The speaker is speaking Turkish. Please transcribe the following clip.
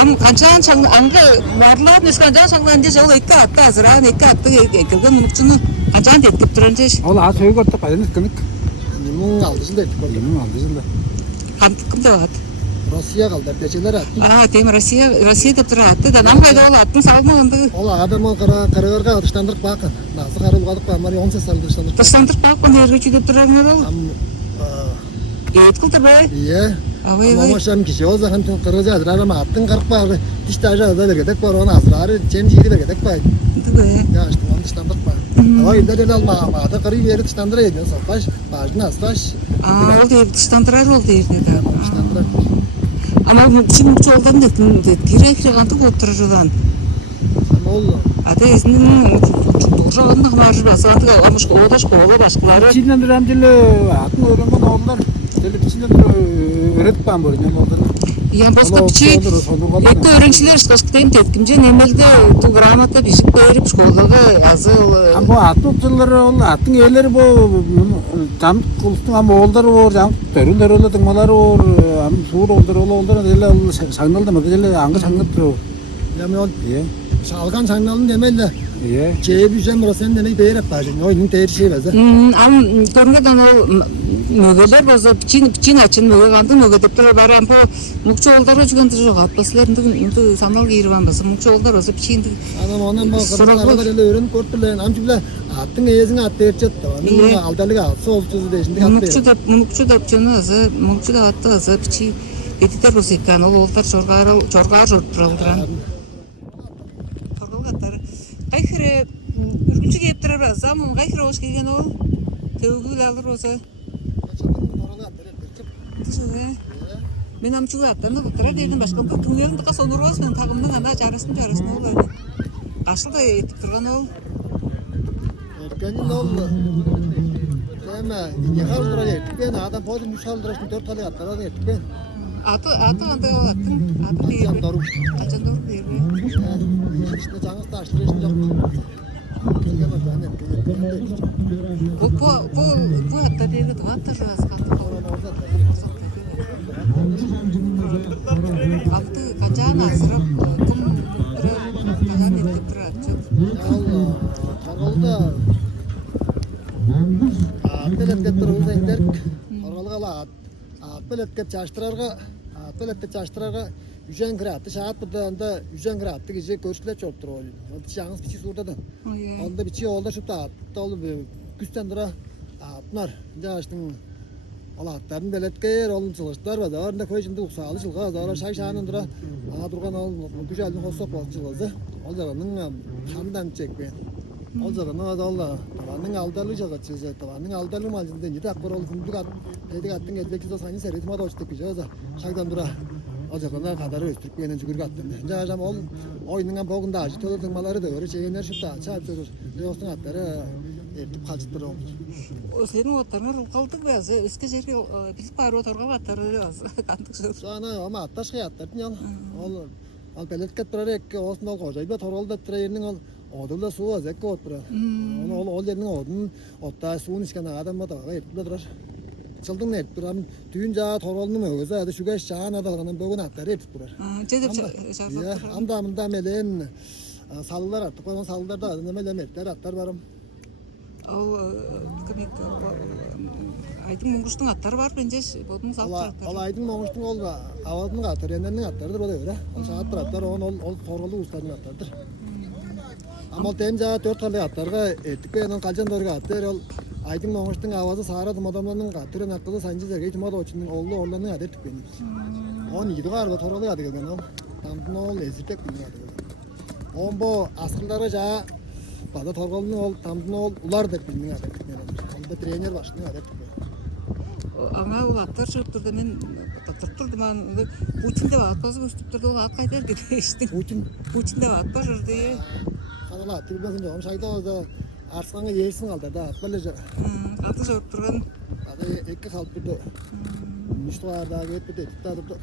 Am kançan çang anga varlar nes kançan çanglan diye o iki attı azra ne iki attı ekilgen munukçunu kançan tetkip duranca Ol ha söyle gotta payını kınık. Limonun aldısın da ettik orada. Limon aldısın da. kim de var. Rusya kaldı. Deçeler attı. Tem Rusya da attı da nam kayda ol attın salma ondu. Ola adam o kararga atıştandırıp bakın. Nasıl kararga alıp var. Mari 10 ses saldırıştandırıp. Taşlandır bak bunu yerge çüdüp duranlar ol. Am Etkil be. iya. Avay Ama şam kişi o zaman kırıcı azrar ama attın kırık var. Diştajı da vergedik var onu azrar. Cemciği vergedik var. Ya işte onu dıştandırıp var. Ama illa de alma ama da karıyı yeri dıştandıraydı. Sapaş, başına aspaş. O da dışlandırar oldu yerde de. Dıştandırar. Ama şimdi bu yoldan da direkt kantık oturulan. Ne oldu? Ata esinin doğruğunda marjı basantı olmuş o da şkola başkaları. İçinden duran dili atın öğrenmen oğullar. Deli içinden öğretip ben böyle ne oldu? Yani başka bir şey. Ekte öğrenciler işte tetkimce nemelde tu gramata bizik verip şkolada yazıl. Ama bu atın okulları oldu. Atın evleri bu tam kulustun ama oğulları var. Tam törünler oldu, tırmaları var. Ama suur oldu. Deli sanıldı mı? Deli angı sanıldı. Ya men İyi. salgan sanalın demelle. İyi. Çeybüzem burası demek beyrek bacın. Oyunun teyir şey var. Am tornadan o mögeler boza piçin açın möge kandı möge teptere baran po mukçu oldara juganda jog atlaslar indu samal girvan basa mukçu oldara boza piçin Adam ondan bak kadınlar öyle öğrenip korktular. Amcuklar attın eyezin attı erçetti. Onun aldalık alsa oltuzu değişti. mukçu da çını azı mukçu da attı azı piçi Editar Rusikan ol oltar çorgar jortturaldıran. Torgalgatlar. Kayhire ürgüncü geptirer biraz ama kayhire hoş gelgen ol. Tövgül alır olsa. Men amçuga attanda bıktıra dedim başka bir kümlerin dıka sonuruz men tagımdan anda çarısını olaydı. Kaşıl da etip durgan ol. Erkenin ne oldu? Deme, yıkal duracak. Ben adam pozum yuşal durasın 4 tane atlar ettik ben. Atı anda ol attın. Atı değil. Açan doğru. Açan doğru değil. İşte canız taştırırsın yok. Bu hatta değil de hatta şu az kaldı. Altı kaçağın asırıp kum kaçağın etip duratacak. Allah, Torgalda. Atpelet durursa indir. Torgalga atpelet çaştırarga yüzen kırattı. Şahat burada yüzen kırattı. Gece görüşler çok duruyor. O dişağınız bir şey surdadan. Onda bir şey oldu şu da attı. Oldu güçten dura atlar. Ya işte Allah'tan beletkeyer olun çalıştılar ve zavarında koy şimdi uksağlı çılgaz. Zavar şayşanın dura. Durgan ol güzelliğin hoşsok bol çılgazı. O zamanın kandan çekmeyen. O zaman o da Allah. Tavanın aldalı jaga çizdi. Tavanın aldalı malcında yedi akbar oldu. Dedik attın etbeki de sani seyretim adı açtık bir jaza. Şaydan dura. O zaman kadar östürk benen çukur attım. Jajam ol oyunun bogunda acı toludurmaları da öyle şeyler şupta çarp durur. Dostun atları etip kaçtır oldu. Senin otlarına kaldık biraz. Eski жерге bilip bari otorga batları az. Kandık şu. Sana ama attaş kıyatlar ya. Al beletket birek olsun ol koca. Bir torolda treyinin ol odulda su az ek ot bura. Onu ol yerinin odun otta suyun içken adam da etip durur. Çıldım ne etip duram. Düğünce torolunu mu özü adı şu geç çağın adalgının bugün atları etip durur. Cedip Ya amda melen sallar attık. Onun sallarda adı melemetler atlar varım. O kımek Aydın Munguş'un atları var bence bodun saltır. Al Aydın Munguş'un oldu. Avadının atları, yendeninin atlarıdır böyle öyle. O saatler atlar, ol torolu ustadın atlarıdır. Ama o temca 4 tane atlarga ettik ve onun kalcan doğru attır. Ol Aydın Munguş'un avazı sağradım adamlarının atırın hakkında sancı zergeyi tümada uçunun oğlu oğullarını atırdık benim. 12 galiba torolu adı geldi o. Tam ol ezirtek bir adı geldi. On bu asırlara ja bada torolunun ol tam ol ular da bilmin adı geldi. Onda trener başlıyor adı. Ama o atlar çöptürdü men tatırttırdım an Putin'de var atmazı üstüptürdü o at kayder dedi işte. Putin'de var atmaz diye. Kanala attı bilmesin de onu şayda o da arslanga yersin kaldı da atlarca. Atı çöptürgen. Adı ekki kaldı. Müştü var daha gitmedi. Tuttu.